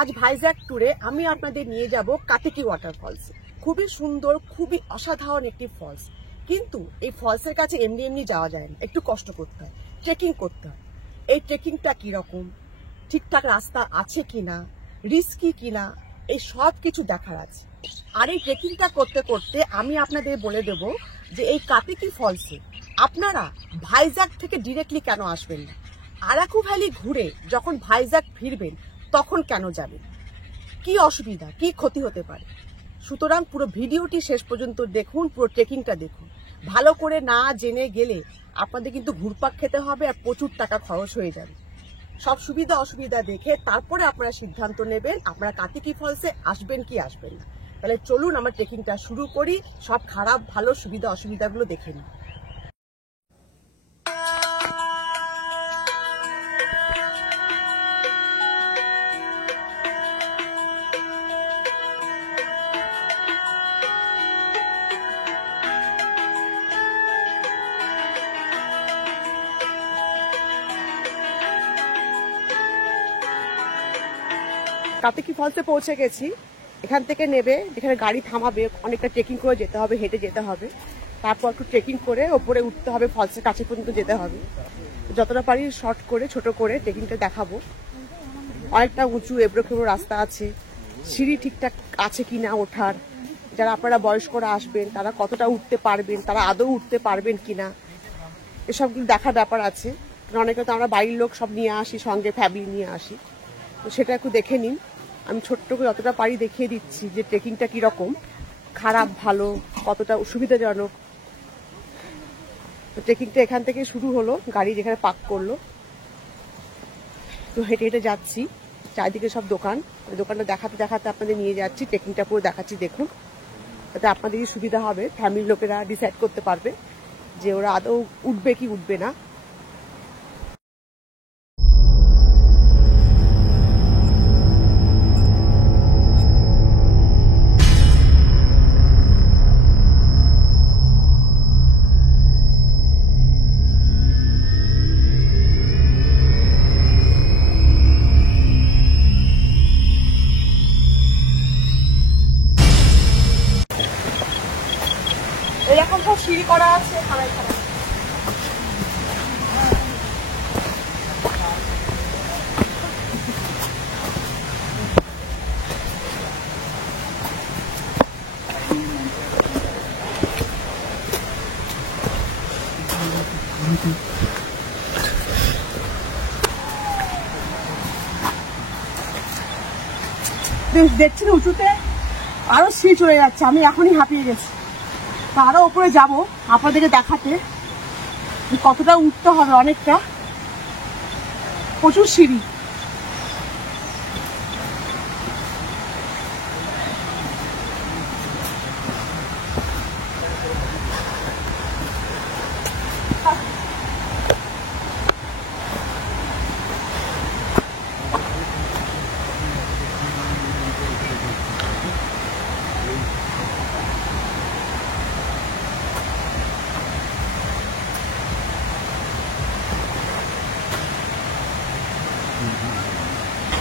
আজ ভাইজ্যাক ট্যুরে আমি আপনাদের নিয়ে যাব কাতেকি ওয়াটারফলস। খুবই সুন্দর, খুবই অসাধারণ একটি ফলস। কিন্তু এই ফলসের কাছে এমনি এমনি যাওয়া যায় না, একটু কষ্ট করতে হয়, ট্রেকিং করতে হয়। এই ট্রেকিংটা কিরকম, ঠিকঠাক রাস্তা আছে কিনা, রিস্কি কিনা, এই সব কিছু দেখার আছে। আর এই ট্রেকিংটা করতে করতে আমি আপনাদের বলে দেব যে এই কাতেকি ফলসে আপনারা ভাইজ্যাক থেকে ডিরেক্টলি কেন আসবেন না, আরাকু ভ্যালি ঘুরে যখন ভাইজ্যাক ফিরবেন তখন কেন যাবেন, কি অসুবিধা, কি ক্ষতি হতে পারে। সুতরাং পুরো ভিডিওটি শেষ পর্যন্ত দেখুন, পুরো ট্রেকিংটা দেখুন। ভালো করে না জেনে গেলে আপনাদের কিন্তু ঘুরপাক খেতে হবে আর প্রচুর টাকা খরচ হয়ে যাবে। সব সুবিধা অসুবিধা দেখে তারপরে আপনারা সিদ্ধান্ত নেবেন আপনারা কাতেকি ফলসে আসবেন কি আসবেন না। তাহলে চলুন আমরা ট্রেকিংটা শুরু করি, সব খারাপ ভালো সুবিধা অসুবিধাগুলো দেখে নিই। কাতেকি ফলসে পৌঁছে গেছি। এখান থেকে নেবে, যেখানে গাড়ি থামাবে, অনেকটা ট্রেকিং করে যেতে হবে, হেঁটে যেতে হবে। তারপর একটু ট্রেকিং করে ওপরে উঠতে হবে, ফলসের কাছে পর্যন্ত যেতে হবে। যতটা পারি শর্ট করে ছোট করে ট্রেকিংটা দেখাবো। অনেকটা উঁচু এবড়ো খেবড়ো রাস্তা আছে, সিঁড়ি ঠিকঠাক আছে কিনা ওঠার, যারা আপনারা বয়স্করা আসবেন তারা কতটা উঠতে পারবেন, তারা আদৌ উঠতে পারবেন কিনা, এসবগুলো দেখার ব্যাপার আছে। অনেকে তো আমরা বাড়ির লোক সব নিয়ে আসি, সঙ্গে ফ্যামিলি নিয়ে আসি, তো সেটা একটু দেখে নিন। আমি ছোট্ট করে যতটা পারি দেখিয়ে দিচ্ছি যে ট্রেকিংটা কিরকম, খারাপ ভালো, কতটা সুবিধাজনক। তো ট্রেকিংটা এখান থেকে শুরু হলো, গাড়ি যেখানে পার্ক করলো, তো হেঁটে হেঁটে যাচ্ছি। চারিদিকে সব দোকান, দোকানটা দেখাতে দেখাতে আপনাদের নিয়ে যাচ্ছি, ট্রেকিংটা পুরো দেখাচ্ছি দেখুন। তাতে আপনাদেরই সুবিধা হবে, ফ্যামিলির লোকেরা ডিসাইড করতে পারবে যে ওরা আদৌ উঠবে কি উঠবে না। এরকম সব সিঁড়ি করা আছে, খাড়াই খাড়াই। দেখছেন উঁচুতে আরো সিঁড়ি চলে যাচ্ছে, আমি এখনই হাঁপিয়ে গেছি। আরো উপরে যাব আপনাদেরকে দেখাতে কতটা উঠতে হবে, অনেকটা, প্রচুর সিঁড়ি।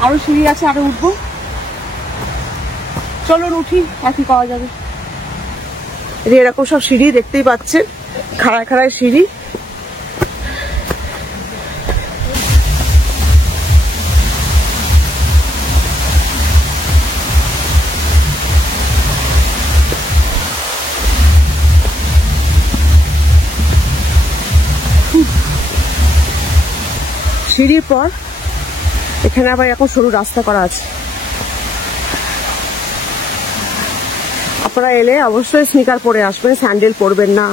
আরো সিঁড়ি আছে, আরো উঠবো, চলুন উঠি, আর কি করা যাবে। এরকম সব সিঁড়ি দেখতেই পাচ্ছেন, খাড়ায় খাড়ায় সিঁড়ি। সিঁড়ির পর এখানে আবার এখন সরু রাস্তা করা আছে। আপনারা এলে অবশ্যই স্নিকার পরে আসবেন, স্যান্ডেল পরবেন না।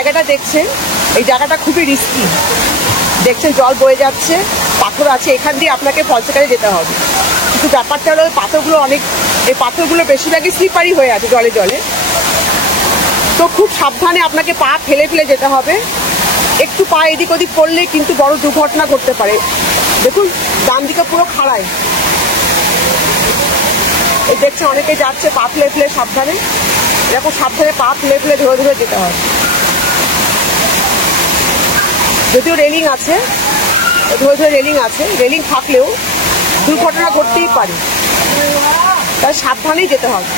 জায়গাটা দেখছেন, এই জায়গাটা খুবই রিস্কি। দেখছেন জল বয়ে যাচ্ছে, পাথর আছে, এখান দিয়ে আপনাকে ফলসের কাছে যেতে হবে। কিন্তু ব্যাপারটা হলো পাথরগুলো এই পাথরগুলো বেশিরভাগই স্লিপারি হয়ে আছে জলে জলে। তো খুব সাবধানে আপনাকে পা ফেলে ফেলে যেতে হবে। একটু পা এদিক ওদিক করলে কিন্তু বড় দুর্ঘটনা ঘটতে পারে। দেখুন ডান দিকে পুরো খাড়ায়, এই দেখছেন অনেকে যাচ্ছে পা ফেলে ফেলে সাবধানে। এরকম সাবধানে পা ফেলে ফেলে ধরে ধরে যেতে হবে। যদিও রেলিং আছে, ধরে ধরে রেলিং আছে, রেলিং থাকলেও দুর্ঘটনা ঘটতেই পারে, তাই সাবধানেই যেতে হবে।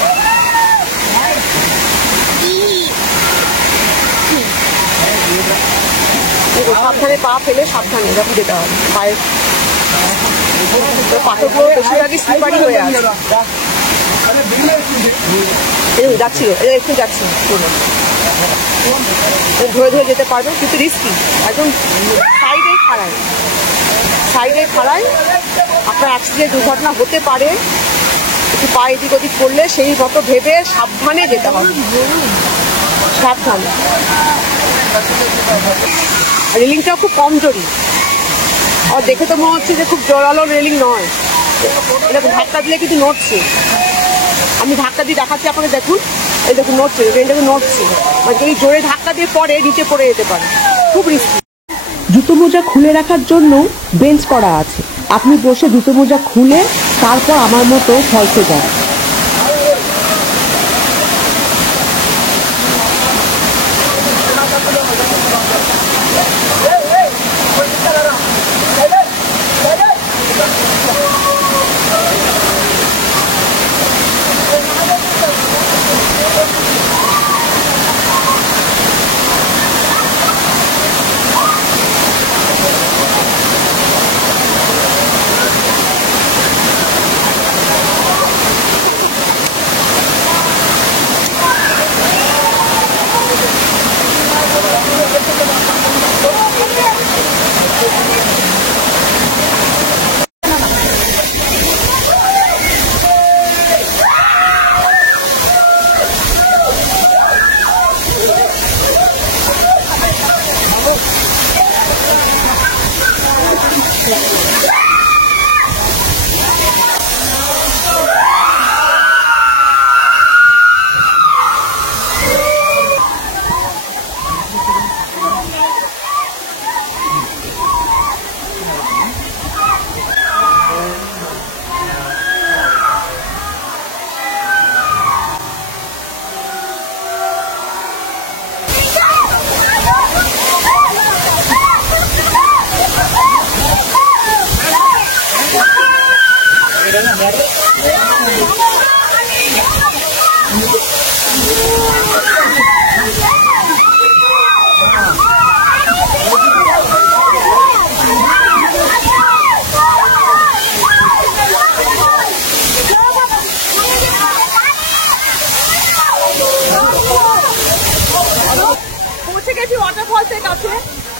সাবধানে পা ফেলে সাবধানে এরকম যেতে হবে। পায়ের পাথরগুলো বেশিরভাগই স্লিপারি হয়ে আছে। যাচ্ছিল, একটু যাচ্ছিল, ধরে ধরে যেতে পারবেন, কিন্তু রিস্কি। একদম সাইডে খাড়ায় আপনার অ্যাক্সিডেন্ট দুর্ঘটনা হতে পারে। একটু পা এদিক ওদিক করলে সেই মতো ভেবে সাবধানে যেতে হবে, সাবধানে। রেলিংটাও খুব কমজোরি, আর দেখে তো মনে হচ্ছে যে খুব জোরালো রেলিং নয়। এটা ধাক্কা দিলে কিন্তু নড়ছে। আমি ধাক্কা দিয়ে দেখাচ্ছি আপনাকে, দেখুন এই দেখুন নড়ছে, রেলিংটা নড়ছে। মানে যদি জোরে ধাক্কা দিয়ে পড়ে নিচে পড়ে যেতে পারে, খুব রিস্কি। জুতো মোজা খুলে রাখার জন্য বেঞ্চ করা আছে, আপনি বসে জুতো মোজা খুলে তারপর আমার মতো ফলসে যান।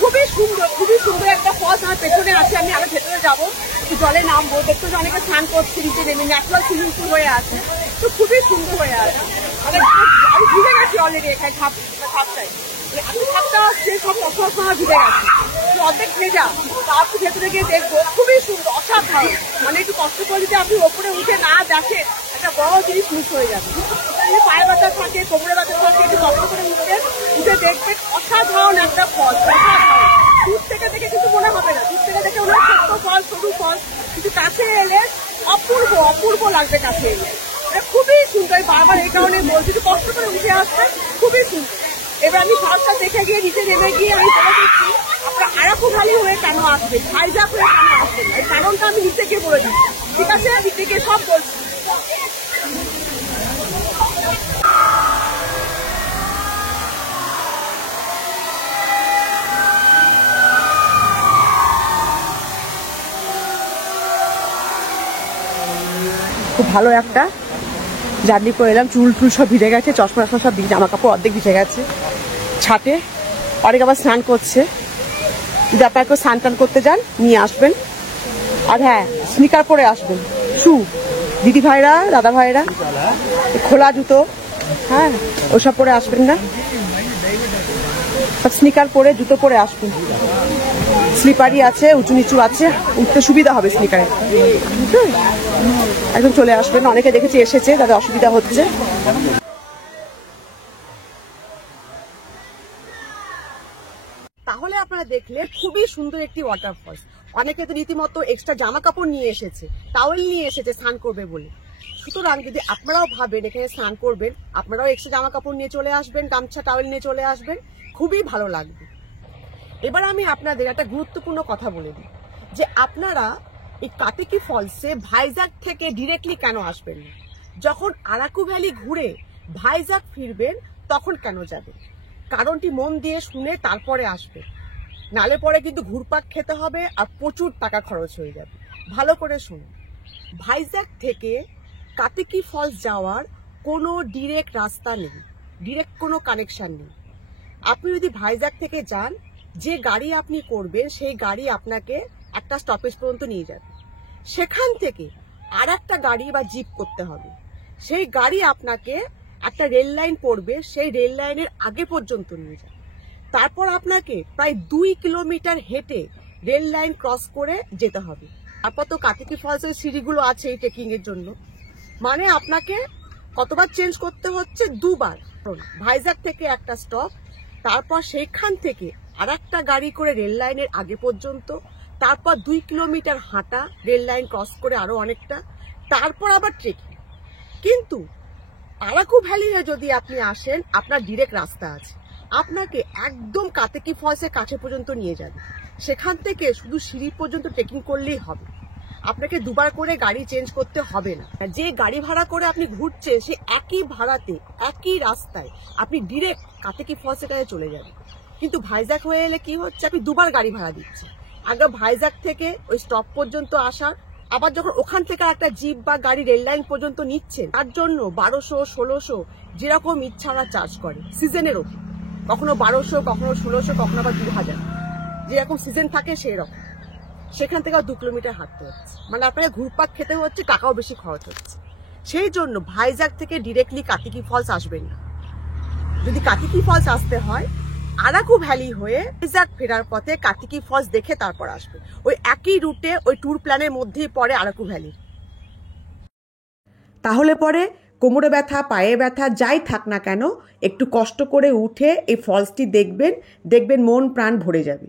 খুবই সুন্দর একটা ফলস আমার পেছনে আছে। আমি আরো ভেতরে যাবো, জলে নামবো, দেখতে অনেকে স্নান করছে, নিচে নেমে ন্যাচারাল সুইমিং পুল হয়ে আছে, তো খুবই সুন্দর হয়ে আছে। আমি ভিজে গেছি অলরেডি এখানে ছাপটায়, ছাপটা আসছে সব আমার ভিজে গেছে, অর্ধেক ভেজা। তারপর ভেতরে গিয়ে দেখবো, খুবই সুন্দর, অসাধারণ। মানে একটু কষ্ট করে যদি আপনি ওপরে উঠে না দেখেন, একটা বড় জিনিস মিস হয়ে যাবে। পায়ে ব্যথা থাকে, কোমরে ব্যথা থাকে, একটু কষ্ট করে উঠে দেখবেন, অসাধারণ একটা ফল। দূর থেকে দেখে কিছু মনে হবে না, দূর থেকে দেখে ওনার ছোট্ট ফল, সরু ফল, কিন্তু কাছে এলে অপূর্ব লাগবে কাছে এলে। খুবই সুন্দর, বারবার এই কারণে বলছি, একটু কষ্ট করে উঠে আসবে, খুবই সুন্দর। এবার আমি ফলটা দেখে গিয়ে নিচে নেমে গিয়ে আমি বলে দিচ্ছি আপনারা আরাকুভালি হয়ে কেন আসবেন, হাইজাক হয়ে কেন আসবেন, এই কারণটা আমি নিচে গিয়ে বলে দিচ্ছি, ঠিক আছে? নিচে গিয়ে সব বলছি। খুব ভালো একটা জার্নি করে এলাম, চুল টুল সব ভিজে গেছে, চশমা সব ভিজে, জামা কাপড় অর্ধেক ভিজে গেছে। ছাটে অনেক আবার স্নান করছে, যদি আপনারা কেউ স্নান টান করতে যান নিয়ে আসবেন। আর হ্যাঁ, স্নিকার পরে আসবেন, শু, দিদি ভাইরা দাদা ভাইরা, খোলা জুতো, হ্যাঁ ওসব পরে আসবেন না। স্নিকার পরে জুতো পরে আসবেন, স্লিপারই আছে, উঁচু নিচু আছে, উঠতে সুবিধা হবে স্নিকারে। একদম চলে আসবেন, অনেকে দেখেছি এসেছে, তাদের অসুবিধা হচ্ছে। তাহলে আপনারা দেখলে খুবই সুন্দর একটি ওয়াটারফলস। অনেকে তো রীতিমতো এক্সট্রা জামা কাপড় নিয়ে এসেছে, টাওয়েল নিয়ে এসেছে স্নান করবে বলে। সুতরাং যদি আপনারাও ভাবেন এখানে স্নান করবেন, আপনারাও এক্সট্রা জামা কাপড় নিয়ে চলে আসবেন, গামছা টাওয়েল নিয়ে চলে আসবেন, খুবই ভালো লাগবে। এবার আমি আপনাদের একটা গুরুত্বপূর্ণ কথা বলে দিই যে আপনারা এই কাতেকি ফলসে ভাইজাগ থেকে ডিরেক্টলি কেন আসবেন না? যখন আরাকু ভ্যালি ঘুরে ভাইজাগ ফিরবেন তখন কেন যাবেন? কারণটি মন দিয়ে শুনে তারপরে আসবেন, নালে পরে কিন্তু ঘুরপাক খেতে হবে আর প্রচুর টাকা খরচ হয়ে যাবে। ভালো করে শুনুন, ভাইজাগ থেকে কাতেকি ফলস যাওয়ার কোনো ডিরেক্ট রাস্তা নেই, ডিরেক্ট কোনো কানেকশন নেই। আপনি যদি ভাইজাগ থেকে যান, যে গাড়ি আপনি করবেন সেই গাড়ি আপনাকে একটা স্টপেজ পর্যন্ত নিয়ে যাবে। সেখান থেকে আর একটা গাড়ি বা জিপ করতে হবে, সেই গাড়ি আপনাকে একটা রেল লাইন পড়বে, সেই রেল লাইনের আগে পর্যন্ত নিয়ে যাবে। তারপর আপনাকে প্রায় 2 কিলোমিটার হেঁটে রেল লাইন ক্রস করে যেতে হবে। তারপর তো কাতেকি ফলসের সিঁড়িগুলো আছে এই ট্রেকিং এর জন্য, মানে আপনাকে কতবার চেঞ্জ করতে হচ্ছে? 2 বার। ভাইজাগ থেকে একটা স্টপ, তারপর সেইখান থেকে আর একটা গাড়ি করে রেল লাইনের আগে পর্যন্ত, তারপর 2 কিলোমিটার হাঁটা রেল লাইন ক্রস করে আরো অনেকটা, তারপর আবার ট্রেকিং। কিন্তু আরাকু ভ্যালি হয়ে যদি আপনি আসেন, আপনার ডিরেক্ট রাস্তা আছে, আপনাকে একদম কাতেকি ফলসের কাছে পর্যন্ত নিয়ে যাবে। সেখান থেকে শুধু সিঁড়ি পর্যন্ত ট্রেকিং করলেই হবে, আপনাকে 2 বার করে গাড়ি চেঞ্জ করতে হবে না। যে গাড়ি ভাড়া করে আপনি ঘুরছেন সে একই ভাড়াতে একই রাস্তায় আপনি ডিরেক্ট কাতেকি ফলসের কাছে চলে যাবেন। কিন্তু ভাইজাগ হয়ে এলে কি হচ্ছে, আপনি 2 বার গাড়ি ভাড়া দিচ্ছেন। আগে ভাইজাগ থেকে ওই স্টপ পর্যন্ত আসার, আবার যখন ওখান থেকে একটা জিপ বা গাড়ি রেল লাইন পর্যন্ত নিচ্ছেন, তার জন্য 1200, 1600 যেরকম ইচ্ছা ওরা চার্জ করে সিজনের ওপর। কখনো 1200, কখনো 1600, কখনো আবার 2000, যেরকম সিজন থাকে সেই রকম। সেখান থেকে 2 কিলোমিটার হাঁটতে হচ্ছে, মানে আপনাকে ঘুরপাক খেতে হচ্ছে, টাকাও বেশি খরচ হচ্ছে। সেই জন্য ভাইজাগ থেকে ডিরেক্টলি কাতেকি ফলস আসবেন না। যদি কাতেকি ফলস আসতে হয়, আরাকু ভ্যালি হয়ে ভাইজাগ ফেরার পথে কাতেকি ফলস দেখে তারপর আসবে। ওই একই রুটে ওই ট্যুর প্ল্যানের মধ্যেই পড়ে আরাকু ভ্যালি। তাহলে পরে কোমরে ব্যথা, পায়ে ব্যথা যাই থাক না কেন, একটু কষ্ট করে উঠে এই ফলসটি দেখবেন, দেখবেন মন প্রাণ ভরে যাবে।